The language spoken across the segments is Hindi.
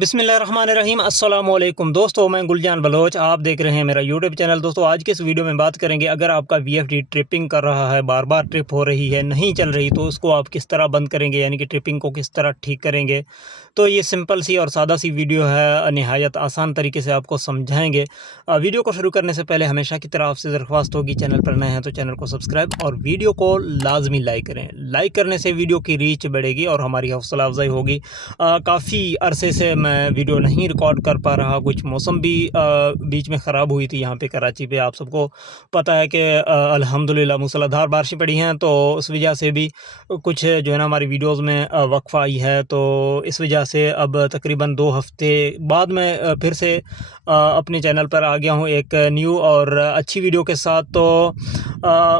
बिस्मिल्लाहिर्रहमानिर्रहीम अस्सलामुअलैकुम दोस्तों, मैं गुलजान बलोच। आप देख रहे हैं मेरा यूट्यूब चैनल। दोस्तों, आज के इस वीडियो में बात करेंगे, अगर आपका वीएफडी ट्रिपिंग कर रहा है, बार बार ट्रिप हो रही है, नहीं चल रही, तो उसको आप किस तरह बंद करेंगे, यानी कि ट्रिपिंग को किस तरह ठीक करेंगे। तो ये सिंपल सी और सादा सी वीडियो है, निहायत आसान तरीके से आपको समझाएंगे। वीडियो को शुरू करने से पहले हमेशा की तरह आपसे दरख्वास्त होगी, चैनल पर नए हैं तो चैनल को सब्सक्राइब और वीडियो को लाजमी लाइक करें। लाइक करने से वीडियो की रीच बढ़ेगी और हमारी हौसला अफजाई होगी। काफ़ी अरसे से मैं वीडियो नहीं रिकॉर्ड कर पा रहा, कुछ मौसम भी बीच में ख़राब हुई थी यहाँ पे कराची पे। आप सबको पता है कि अल्हम्दुलिल्लाह मूसलाधार बारिशें पड़ी हैं, तो उस वजह से भी कुछ जो है ना हमारी वीडियोज़ में वक्फ़ा आई है। तो इस वजह से अब तकरीबन 2 हफ़्ते बाद मैं फिर से अपने चैनल पर आ गया हूँ एक न्यू और अच्छी वीडियो के साथ। तो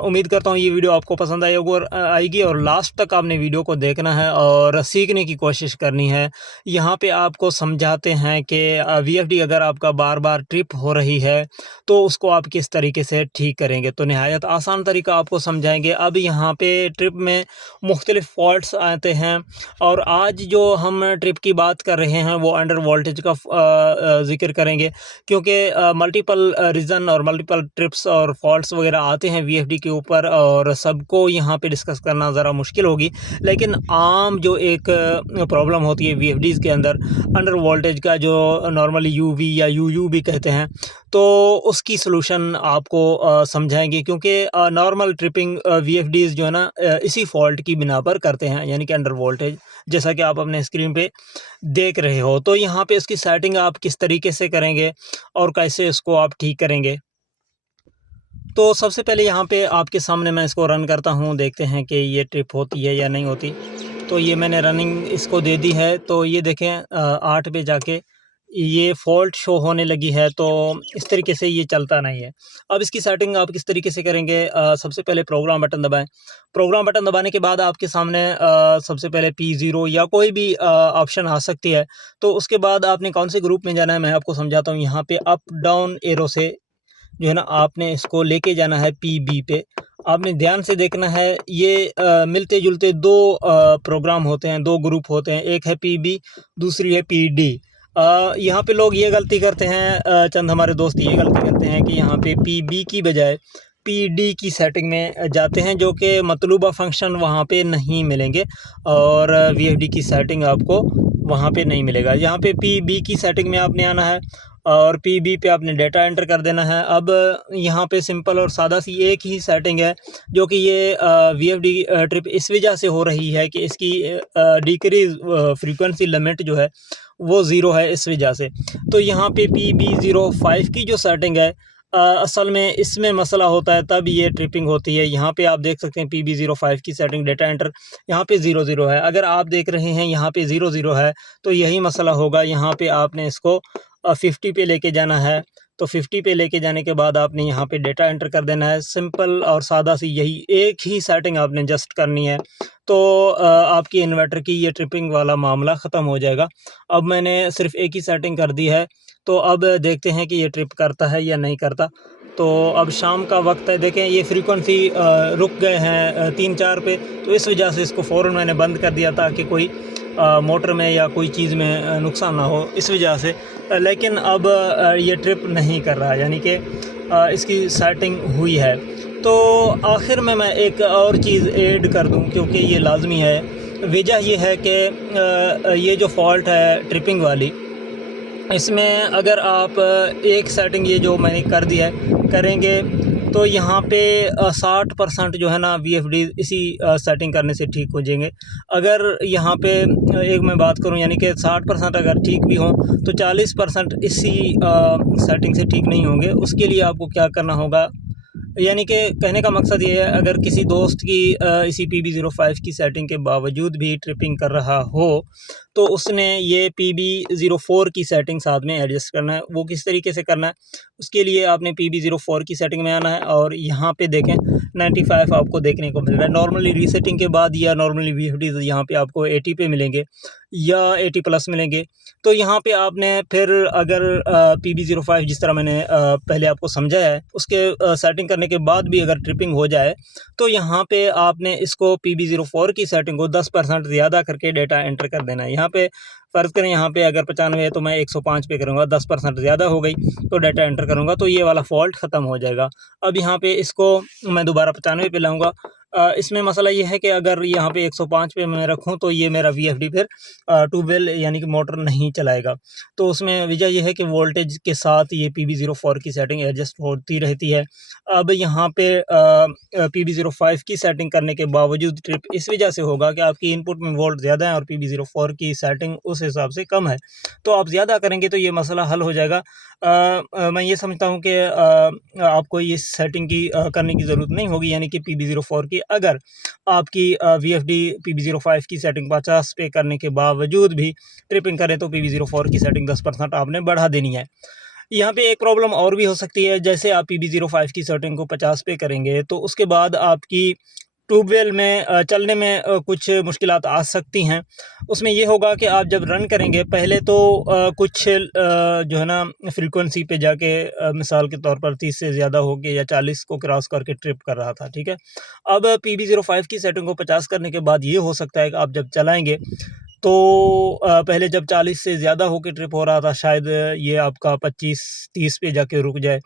उम्मीद करता हूँ ये वीडियो आपको पसंद आएगी और लास्ट तक आपने वीडियो को देखना है और सीखने की कोशिश करनी है। यहाँ पे आपको समझाते हैं कि वीएफडी अगर आपका बार बार ट्रिप हो रही है तो उसको आप किस तरीके से ठीक करेंगे। तो निहायत आसान तरीका आपको समझाएंगे। अब यहाँ पे ट्रिप में मुख्तलिफ़ फॉल्ट्स आते हैं और आज जो हम ट्रिप की बात कर रहे हैं वो अंडर वोल्टेज का ज़िक्र करेंगे, क्योंकि मल्टीपल रीज़न और मल्टीपल ट्रिप्स और फॉल्ट्स वगैरह आते हैं वीएफडी के ऊपर और सबको यहाँ पे डिस्कस करना ज़रा मुश्किल होगी। लेकिन आम जो एक प्रॉब्लम होती है वीएफडीज़ के अंदर, अंडर वोल्टेज का, जो नॉर्मली यूवी या यूयू भी कहते हैं, तो उसकी सलूशन आपको समझाएंगे। क्योंकि नॉर्मल ट्रिपिंग वीएफडीज़ जो है ना इसी फॉल्ट की बिना पर करते हैं, यानी कि अंडर वोल्टेज, जैसा कि आप अपने स्क्रीन पे देख रहे हो। तो यहाँ पे इसकी सेटिंग आप किस तरीके से करेंगे और कैसे इसको आप ठीक करेंगे। तो सबसे पहले यहाँ पे आपके सामने मैं इसको रन करता हूँ, देखते हैं कि ये ट्रिप होती है या नहीं होती। तो ये मैंने रनिंग इसको दे दी है, तो ये देखें 8 पे जाके ये फ़ॉल्ट शो होने लगी है। तो इस तरीके से ये चलता नहीं है। अब इसकी सेटिंग आप किस तरीके से करेंगे, सबसे पहले प्रोग्राम बटन दबाएँ। प्रोग्राम बटन दबाने के बाद आपके सामने सबसे पहले P0 या कोई भी ऑप्शन आ सकती है। तो उसके बाद आपने कौन से ग्रुप में जाना है मैं आपको समझाता हूँ। यहाँ पे अप डाउन एरो से जो है ना आपने इसको लेके जाना है पीबी पे। आपने ध्यान से देखना है, ये मिलते जुलते दो प्रोग्राम होते हैं, दो ग्रुप होते हैं, एक है पीबी, दूसरी है पीडी। यहाँ पे लोग ये गलती करते हैं, चंद हमारे दोस्त ये गलती करते हैं कि यहाँ पे पीबी की बजाय पीडी की सेटिंग में जाते हैं, जो कि मतलूबा फंक्शन वहाँ पे नहीं मिलेंगे और वीएफडी की सेटिंग आपको वहाँ पे नहीं मिलेगा। यहाँ पे पीबी की सेटिंग में आपने आना है और पीबी पे आपने डेटा एंटर कर देना है। अब यहाँ पे सिंपल और सादा सी एक ही सेटिंग है, जो कि ये वीएफडी ट्रिप इस वजह से हो रही है कि इसकी डिक्रीज फ्रीक्वेंसी लिमिट जो है वो ज़ीरो है, इस वजह से। तो यहाँ पे PB05 की जो सेटिंग है, असल में इसमें मसला होता है, तब ये ट्रिपिंग होती है। यहाँ पे आप देख सकते हैं PB05 की सेटिंग, डेटा एंटर यहाँ पे 00 है। अगर आप देख रहे हैं यहाँ पे 00 है तो यही मसला होगा। यहाँ पे आपने इसको 50 पे लेके जाना है। तो 50 पे लेके जाने के बाद आपने यहाँ पे डेटा एंटर कर देना है। सिंपल और सादा सी यही एक ही सेटिंग आपने जस्ट करनी है, तो आपकी इन्वर्टर की ये ट्रिपिंग वाला मामला ख़त्म हो जाएगा। अब मैंने सिर्फ एक ही सेटिंग कर दी है, तो अब देखते हैं कि ये ट्रिप करता है या नहीं करता। तो अब शाम का वक्त है, देखें ये फ्रीक्वेंसी रुक गए हैं 3-4 पे, तो इस वजह से इसको फ़ौरन मैंने बंद कर दिया ताकि कोई मोटर में या कोई चीज़ में नुकसान ना हो, इस वजह से। लेकिन अब ये ट्रिप नहीं कर रहा, यानी कि इसकी सेटिंग हुई है। तो आखिर में मैं एक और चीज़ ऐड कर दूं, क्योंकि ये लाजमी है। वजह ये है कि ये जो फॉल्ट है ट्रिपिंग वाली, इसमें अगर आप एक सेटिंग ये जो मैंने कर दी है करेंगे, तो यहाँ पे 60% जो है ना वीएफडी इसी सेटिंग करने से ठीक हो जाएंगे। अगर यहाँ पे एक मैं बात करूँ, यानी कि 60% अगर ठीक भी हों तो 40% इसी सेटिंग से ठीक नहीं होंगे। उसके लिए आपको क्या करना होगा, यानी कि कहने का मकसद ये है, अगर किसी दोस्त की इसी PB05 की सेटिंग के बावजूद भी ट्रिपिंग कर रहा हो, तो उसने ये PB04 की सेटिंग साथ में एडजस्ट करना है। वो किस तरीके से करना है, उसके लिए आपने PB04 की सेटिंग में आना है और यहाँ पे देखें 95 आपको देखने को मिल रहा है। नॉर्मली रीसेटिंग के बाद या नॉर्मली वीएफडीज़ यहाँ पे आपको 80 पे मिलेंगे, या 80 प्लस मिलेंगे। तो यहाँ पे आपने फिर अगर PB05 जिस तरह मैंने पहले आपको समझाया है, उसके सेटिंग करने के बाद भी अगर ट्रिपिंग हो जाए तो यहाँ पे आपने इसको PB04 की सेटिंग को 10% ज़्यादा करके डेटा एंटर कर देना है। यहाँ पे फ़र्ज़ करें यहाँ पे अगर 95 है तो मैं 105 पे करूँगा, 10% ज़्यादा हो गई तो डाटा एंटर करूँगा तो ये वाला फ़ॉल्ट ख़त्म हो जाएगा। अब यहाँ पे इसको मैं दोबारा 95 पे लाऊँगा। इसमें मसला ये है कि अगर यहाँ पे 105 पे मैं रखूँ तो ये मेरा VFD फिर ट्यूबवेल यानी कि मोटर नहीं चलाएगा। तो उसमें वजह ये है कि वोल्टेज के साथ ये PB04 की सेटिंग एडजस्ट होती रहती है। अब यहाँ पे PB05 की सेटिंग करने के बावजूद ट्रिप इस वजह से होगा कि आपकी इनपुट में वोल्ट ज़्यादा है और PB04 की सेटिंग उस हिसाब से कम है। तो आप ज़्यादा करेंगे तो ये मसला हल हो जाएगा। मैं ये समझता हूँ कि आपको ये सेटिंग की करने की ज़रूरत नहीं होगी, यानी कि PB04 की अगर आपकी VFD PB05 की सेटिंग 50 पे करने के बावजूद भी ट्रिपिंग करें तो PB04 की सेटिंग 10% आपने बढ़ा देनी है। यहाँ पे एक प्रॉब्लम और भी हो सकती है, जैसे आप PB05 की सेटिंग को 50 पे करेंगे तो उसके बाद आपकी ट्यूबवेल में चलने में कुछ मुश्किलात आ सकती हैं। उसमें ये होगा कि आप जब रन करेंगे पहले तो कुछ जो है ना फ्रीक्वेंसी पे जाके मिसाल के तौर पर 30 से ज़्यादा हो गया या 40 को क्रॉस करके ट्रिप कर रहा था, ठीक है। अब PB05 की सेटिंग को 50 करने के बाद ये हो सकता है कि आप जब चलाएँगे तो पहले जब 40 से ज़्यादा होके ट्रिप हो रहा था, शायद ये आपका 25-30 पे जाके रुक जाए।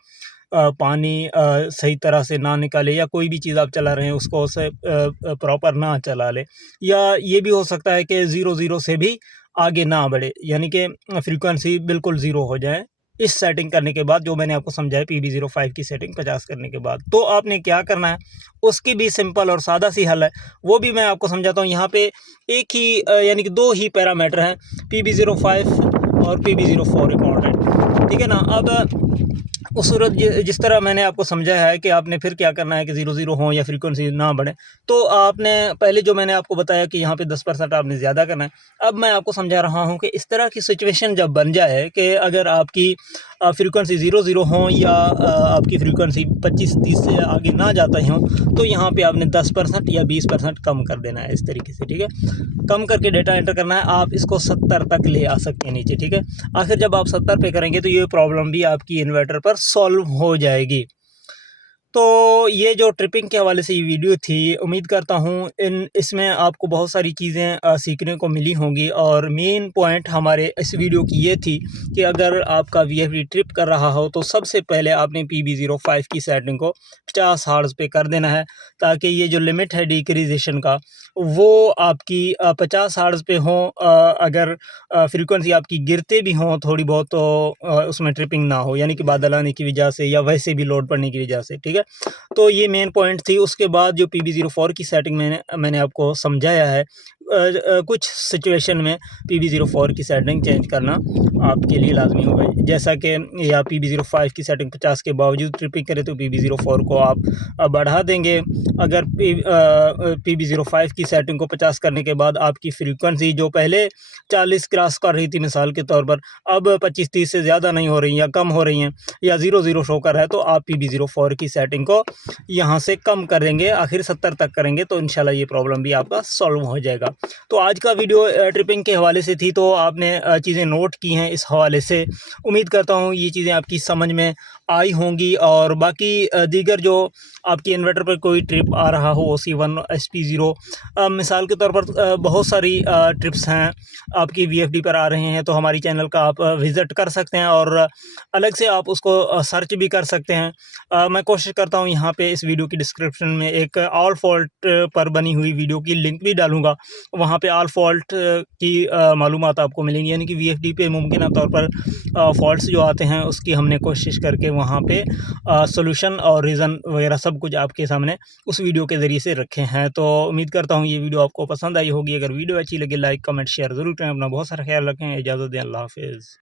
पानी सही तरह से ना निकाले या कोई भी चीज़ आप चला रहे हैं उसको उसे प्रॉपर ना चला ले, या ये भी हो सकता है कि 0-0 से भी आगे ना बढ़े, यानी कि फ्रीक्वेंसी बिल्कुल ज़ीरो हो जाए इस सेटिंग करने के बाद, जो मैंने आपको समझाया PB05 की सेटिंग 50 करने के बाद। तो आपने क्या करना है, उसकी भी सिंपल और सादा सी हल है, वो भी मैं आपको समझाता हूँ। यहाँ पे एक ही यानी कि 2 ही पैरामीटर हैं, PB05 और PB04 इम्पॉर्टेंट, ठीक है ना। अब उस सूरत जिस तरह मैंने आपको समझाया है कि आपने फिर क्या करना है कि 0-0 हो या फ्रीक्वेंसी ना बढ़े, तो आपने पहले जो मैंने आपको बताया कि यहाँ पे 10% आपने ज़्यादा करना है। अब मैं आपको समझा रहा हूँ कि इस तरह की सिचुएशन जब बन जाए कि अगर आपकी फ्रीक्वेंसी 0-0 हो या आपकी फ्रीक्वेंसी 25-30 से आगे ना जाता हो, तो यहाँ पे आपने 10% या 20% कम कर देना है इस तरीके से, ठीक है। कम करके डेटा एंटर करना है, आप इसको 70 तक ले आ सकते हैं नीचे, ठीक है। आखिर जब आप 70 पे करेंगे तो ये प्रॉब्लम भी आपकी इन्वर्टर पर सॉल्व हो जाएगी। तो ये जो ट्रिपिंग के हवाले से ये वीडियो थी, उम्मीद करता हूँ इसमें आपको बहुत सारी चीज़ें सीखने को मिली होंगी, और मेन पॉइंट हमारे इस वीडियो की ये थी कि अगर आपका VFD ट्रिप कर रहा हो तो सबसे पहले आपने PB05 की सेटिंग को 50 हर्ट्ज़ पे कर देना है, ताकि ये जो लिमिट है डिक्रीजेशन का वो आपकी 50 हर्ट्ज़ पे हो। अगर फ्रीक्वेंसी आपकी गिरते भी हों थोड़ी बहुत तो उसमें ट्रिपिंग ना हो, यानी कि बादल आने की वजह से या वैसे भी लोड पड़ने की वजह से, ठीक है। तो ये मेन पॉइंट थी। उसके बाद जो PB04 की सेटिंग मैंने आपको समझाया है, कुछ सिचुएशन में PB04 की सेटिंग चेंज करना आपके लिए लाजमी होगा, जैसा कि या PB05 की सेटिंग 50 के बावजूद ट्रिपिंग करें तो PB04 को आप बढ़ा देंगे। अगर PB05 की सेटिंग को 50 करने के बाद आपकी फ्रीक्वेंसी जो पहले 40 क्रॉस कर रही थी मिसाल के तौर पर, अब 25-30 से ज़्यादा नहीं हो रही या कम हो रही हैं या 0-0 शो कर रहा है, तो आप PB04 की सेटिंग को यहाँ से कम करेंगे, आखिर 70 तक करेंगे तो इंशाल्लाह ये प्रॉब्लम भी आपका सॉल्व हो जाएगा। तो आज का वीडियो ट्रिपिंग के हवाले से थी, तो आपने चीज़ें नोट की हैं इस हवाले से। उम्मीद करता हूँ ये चीज़ें आपकी समझ में आई होंगी, और बाकी दीगर जो आपकी इन्वर्टर पर कोई ट्रिप आ रहा हो OC1 SP0, मिसाल के तौर पर बहुत सारी ट्रिप्स हैं आपकी VFD पर आ रहे हैं, तो हमारी चैनल का आप विज़िट कर सकते हैं और अलग से आप उसको सर्च भी कर सकते हैं। मैं कोशिश करता हूँ यहाँ पे इस वीडियो की डिस्क्रिप्शन में एक ऑल फॉल्ट पर बनी हुई वीडियो की लिंक भी डालूँगा। वहाँ पे ऑल फॉल्ट की मालूमात आपको मिलेंगी, यानी कि VFD पे मुमकिन तौर पर फॉल्ट्स जो आते हैं उसकी हमने कोशिश करके वहाँ पे सॉल्यूशन और रीज़न वगैरह सब कुछ आपके सामने उस वीडियो के ज़रिए से रखे हैं। तो उम्मीद करता हूँ ये वीडियो आपको पसंद आई होगी। अगर वीडियो अच्छी लगे लाइक कमेंट शेयर ज़रूर करें। अपना बहुत सारा ख्याल रखें। इजाज़त दें। अल्लाह हाफ़िज़।